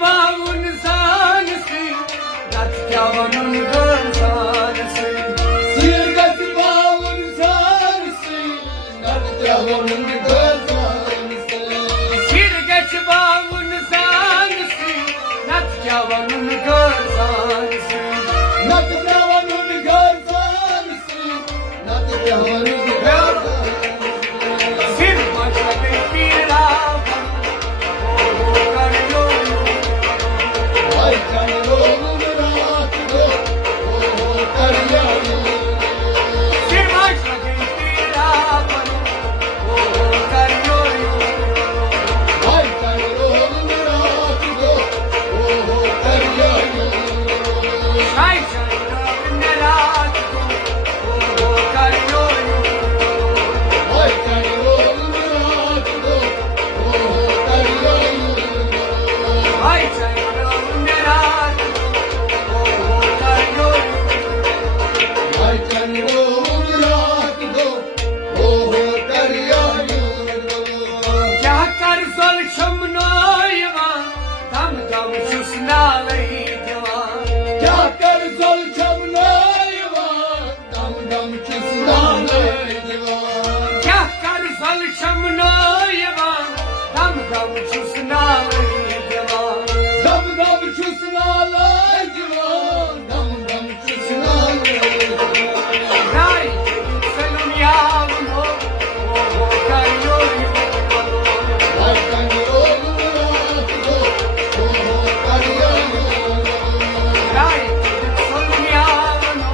bağın sanısı, Rat yavanın gönsanısı. Sirgat bağın sanısı, Rat yavanın gönsanısı. Sirgeç bağın sanısı, Rat yavanın gönsanısı. Rat yavanın gönsanısı, Rat yavanın gönsanısı. Sir başladı bir ağam, o karıyor. Ay canım oğlum rahat ol, o karıyor. Sir başladı bir ağam, o karıyor. Ay canım oğlum rahat ol, o karıyor. Çay çayırın neler, o karıyor. Ay canım oğlum rahat ol, o karıyor. Ay çayırın neler, o karıyor. Ay canım oğlum rahat ol, o karıyor. क्या कर सोल छमनोयवा दम दम चुसनालई जवान क्या कर sol çamlayva, dam dam çısnağına divan. क्या कर सोल छमनोयवा दम दम चुसनालई जवान Dam dam çısnağına divan, dam dam çısnağına divan. राय सलुन यावनो ओ कायोयो Ay canım oğlum rahat ol, o karıyor. राय सलुन यावनो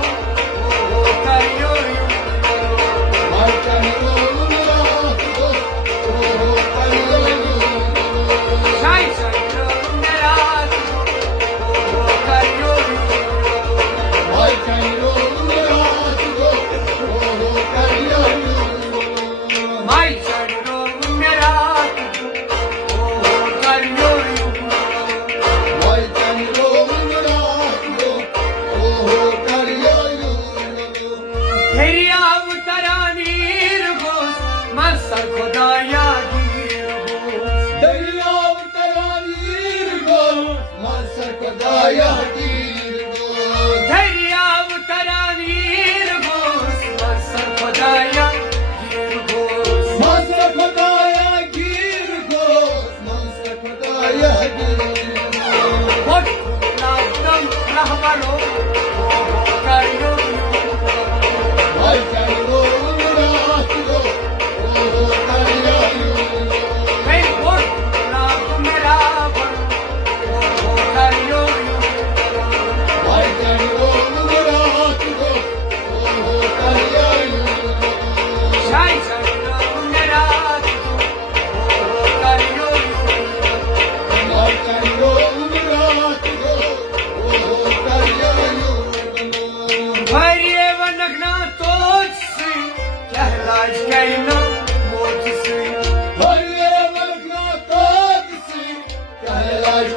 ओ कायोयो Ay canım oğlum rahat ol, o karıyor. Çay çayırın neler, o kayoyo Ay canım oğlum rahat ol, o karıyor. May çayırın neler, o kayoyo Vay canım oğlum rahat ol, o karıyor. Derya utaranir gos, Masar Khodaya gir gos Derya utaranir gol, Mazhar Khodaya gir gol. Derya utaranir gos, Masar Khodaya gir gos Mazhar Khodaya gir gol, Mazhar Khodaya gir gol. Hoş kulaktan rahvaro, o kayoyo Vay canım oğlum rahat ol, o karıyor. Ben hoş kulakım beraber, o kayoyo Vay canım oğlum rahat ol, o karıyor. Çay çayırın neler, o kayoyo Vay canım oğlum rahat ol, o karıyor. Variye vanagna totsi, Kehlaj kayna motsi Hayye varna tadsi, Kailash